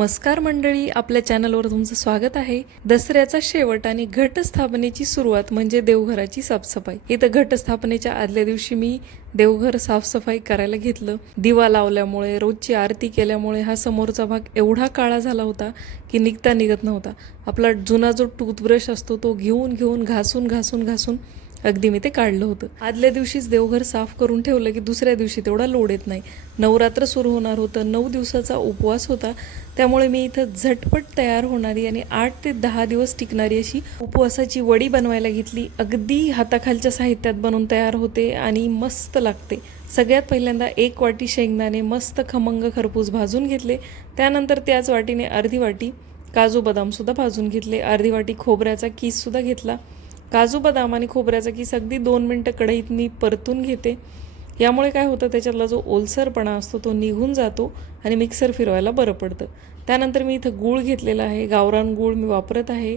नमस्कार मंडळी आपल्या चॅनलवर तुमचं स्वागत आहे. दसऱ्याचा शेवट आणि घटस्थापनेची सुरुवात म्हणजे देवघराची साफसफाई. इथं घटस्थापनेच्या आदल्या दिवशी मी देवघर साफसफाई करायला घेतलं. दिवा लावल्यामुळे रोजची आरती केल्यामुळे हा समोरचा भाग एवढा काळा झाला होता की निघता निघत नव्हता. आपला जुना जो टूथब्रश असतो तो घेऊन घेऊन घासून घासून घासून अगदी मी ते काढलं होतं. आदल्या दिवशीच देवघर साफ करून ठेवलं की दुसऱ्या दिवशी तेवढा लोड येत नाही. नवरात्र सुरू होणार होतं नऊ दिवसाचा उपवास होता. त्यामुळे मी इथं झटपट तयार होणारी आणि आठ ते दहा दिवस टिकणारी अशी उपवासाची वडी बनवायला घेतली. अगदी हाताखालच्या साहित्यात बनवून तयार होते आणि मस्त लागते. सगळ्यात पहिल्यांदा एक वाटी शेंगदाणे मस्त खमंग खरपूस भाजून घेतले. त्यानंतर त्याच वाटीने अर्धी वाटी काजू बदामसुद्धा भाजून घेतले. अर्धी वाटी खोबऱ्याचा किससुद्धा घेतला. काजू बदाम आणि खोबऱ्याचा किस अगदी दोन मिनटं कढईत मी परतून घेते. यामुळे काय होतं त्याच्यातला जो ओलसरपणा असतो तो निघून जातो आणि मिक्सर फिरवायला बरं पडतं. त्यानंतर मी इथं गूळ घेतलेला आहे गावरान गूळ मी वापरत आहे.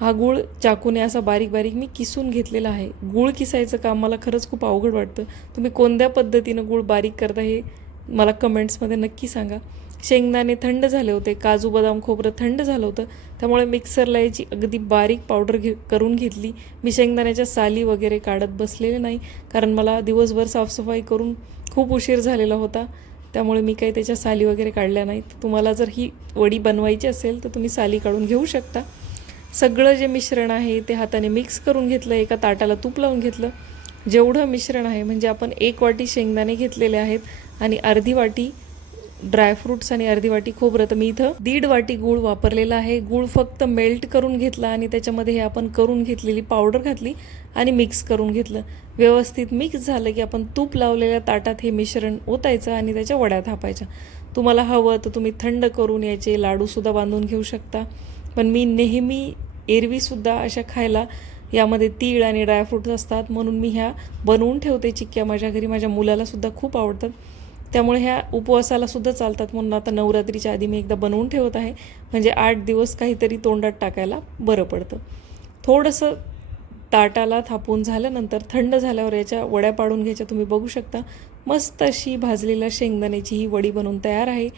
हा गूळ चाकूने असा बारीक बारीक मी किसून घेतलेला आहे. गूळ किसायचं काम मला खरंच खूप अवघड वाटतं. तुम्ही कोणत्या पद्धतीनं गूळ बारीक करता हे मला कमेंट्समध्ये नक्की सांगा. शेंगदाणे थंड झाले होते काजू बदाम खोबरं थंड झालं होतं त्यामुळे मिक्सरला याची अगदी बारीक पावडर घे करून घेतली. मी शेंगदाण्याच्या साली वगैरे काढत बसलेले नाही कारण मला दिवसभर साफसफाई करून खूप उशीर झालेला होता. त्यामुळे मी काही त्याच्या साली वगैरे काढल्या नाहीत. तुम्हाला जर ही वडी बनवायची असेल तर तुम्ही साली काढून घेऊ शकता. सगळं जे मिश्रण आहे ते हाताने मिक्स करून घेतलं एका ताटाला तूप लावून घेतलं. जेवढं मिश्रण आहे म्हणजे आपण एक वाटी शेंगदाणे घेतलेले आहेत आणि अर्धी वाटी ड्रायफ्रुट्स आणि अर्धी वाटी खोबरं. तर मी इथं दीड वाटी गूळ वापरलेला आहे. गूळ फक्त मेल्ट करून घेतला आणि त्याच्यामध्ये हे आपण करून घेतलेली पावडर घातली आणि मिक्स करून घेतलं. व्यवस्थित मिक्स झालं की आपण तूप लावलेल्या ताटात हे मिश्रण ओतायचं आणि त्याच्या वड्या थापायच्या. तुम्हाला हवं तर तुम्ही थंड करून याचे लाडूसुद्धा बांधून घेऊ शकता. पण मी नेहमी एरवीसुद्धा अशा खायला यामध्ये तीळ आणि ड्रायफ्रूट्स असतात. म्हणून मी ह्या बनवून ठेवते. चिक्क्या माझ्या घरी माझ्या मुलालासुद्धा खूप आवडतात. त्यामुळे ह्या उपवासाला सुद्धा चालतात म्हणून आता नवरात्रीच्या आधी मी एकदा बनवून ठेवत आहे. म्हणजे आठ दिवस काहीतरी तोंडात टाकायला बरं पडतं. थोडंसं ताटाला थापून झाल्यानंतर थंड झाल्यावर याच्या वड्या पाडून घ्यायच्या तुम्ही बघू शकता. मस्त अशी भाजलेल्या शेंगदाण्याची ही वडी बनवून तयार आहे.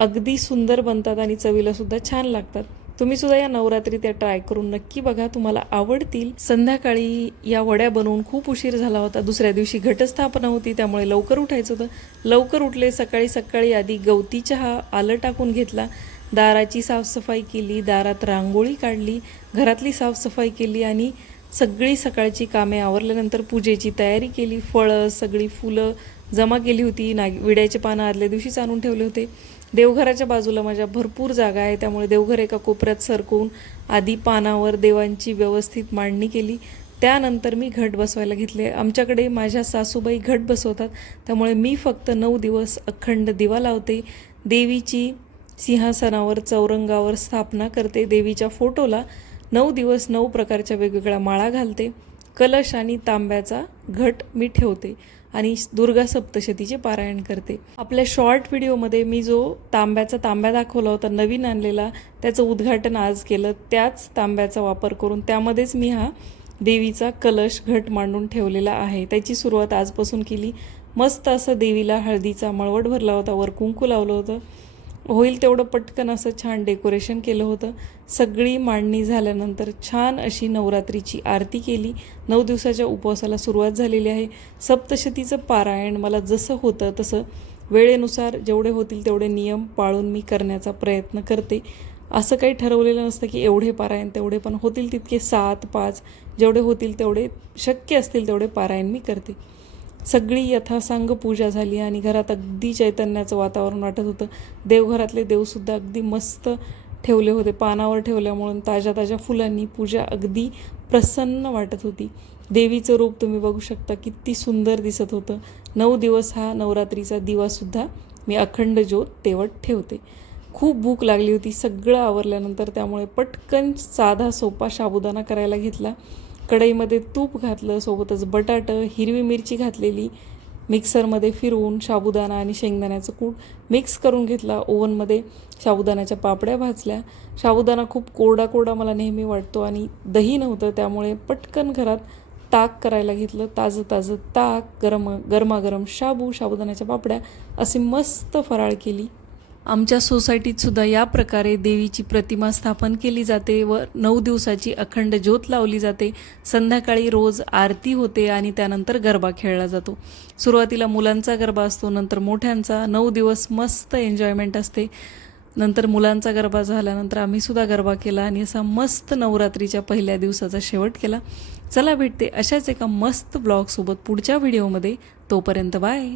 अगदी सुंदर बनतात आणि चवीला सुद्धा छान लागतात. तुम्ही सुद्धा या नवरात्री त्या ट्राय करून नक्की बघा. तुम्हाला आवडतील. संध्याकाळी या वड्या बनवून खूप उशीर झाला होता. दुसऱ्या दिवशी घटस्थापना होती त्यामुळे लवकर उठायचं होतं. लवकर उठले सकाळी सकाळी आधी गवती चहा आलं टाकून घेतला. दाराची साफसफाई केली दारात रांगोळी काढली घरातली साफसफाई केली आणि सगळी सकाळची कामे आवरल्यानंतर पूजेची तयारी केली. फळं सगळी फुलं जमा केली होती नाग विड्याचे पानं आदल्या दिवशीच आणून ठेवले होते. देवघराच्या बाजूला माझ्या भरपूर जागा आहे त्यामुळे देवघर एका कोपऱ्यात सरकवून आधी पानावर देवांची व्यवस्थित मांडणी केली. त्यानंतर मी घट बसवायला घेतले. आमच्याकडे माझ्या सासूबाई घट बसवतात त्यामुळे मी फक्त नऊ दिवस अखंड दिवा लावते. देवीची सिंहासनावर चौरंगावर स्थापना करते. देवीच्या फोटोला नऊ दिवस नऊ प्रकारच्या वेगवेगळ्या माळा घालते. कलश आणि तांब्याचा घट मी ठेवते. आणि दुर्गा सप्तशतीचे पारायण करते. आपल्या शॉर्ट व्हिडिओमध्ये मी जो तांब्याचा तांब्या दाखवला होता नवीन आणलेला त्याचं उद्घाटन आज केलं त्याच तांब्याचा वापर करून त्यामध्येच मी हा देवीचा कलश घट मांडून ठेवलेला आहे. त्याची सुरुवात आजपासून केली. मस्त असं देवीला हळदीचा मळवट भरला होता वर कुंकू लावलं होतं. होईल तेवढं पटकन असं छान डेकोरेशन केलं होतं. सगळी मांडणी झाल्यानंतर छान अशी नवरात्रीची आरती केली. नऊ दिवसाच्या उपवासाला सुरुवात झालेली आहे. सप्तशतीचं पारायण मला जसं होतं तसं वेळेनुसार जेवढे होतील तेवढे नियम पाळून मी करण्याचा प्रयत्न करते. असं काही ठरवलेलं नसतं की एवढे पारायण तेवढे पण होतील तितके सात पाच जेवढे होतील तेवढे शक्य असतील तेवढे पारायण मी करते. सगळी यथासांग पूजा झाली आणि घरात अगदी चैतन्याचं वातावरण वाटत होतं. देवघरातले देवसुद्धा अगदी मस्त ठेवले होते. पानावर ठेवल्यामुळं ताज्या ताज्या फुलांनी पूजा अगदी प्रसन्न वाटत होती. देवीचं रूप तुम्ही बघू शकता किती सुंदर दिसत होतं. नऊ दिवस हा नवरात्रीचा दिवासुद्धा मी अखंड ज्योत तेवट ठेवते. खूप भूक लागली होती सगळं आवरल्यानंतर त्यामुळे पटकन साधा सोपा साबुदाणा करायला घेतला. कढईमध्ये तूप घातलं सोबतच बटाटं हिरवी मिरची घातलेली मिक्सरमध्ये फिरवून साबुदाणा आणि शेंगदाण्याचं कूट मिक्स करून घेतला. ओव्हनमध्ये साबुदाण्याच्या पापड्या भाजल्या. साबुदाणा खूप कोरडा कोरडा मला नेहमी वाटतो आणि दही नव्हतं त्यामुळे पटकन घरात ताक करायला घेतलं. ताजं ताजं ताक गरम गरमागरम शाबू साबुदाण्याच्या पापड्या अशी मस्त फराळ केली. आमच्या सोसायटीत सुद्धा या प्रकारे देवीची प्रतिमा स्थापन केली जाते व नऊ दिवसाची अखंड ज्योत लावली जाते. संध्याकाळी रोज आरती होते आणि त्यानंतर गरबा खेळला जातो. सुरुवातीला मुलांचा गरबा असतो नंतर मोठ्यांचा. नऊ दिवस मस्त एन्जॉयमेंट असते. नंतर मुलांचा गरबा झाल्यानंतर आम्ही सुद्धा गरबा केला आणि असा मस्त नवरात्रीच्या पहिल्या दिवसाचा शेवट केला. चला भेटते अशाच एका मस्त ब्लॉगसोबत पुढच्या व्हिडिओमध्ये तोपर्यंत बाय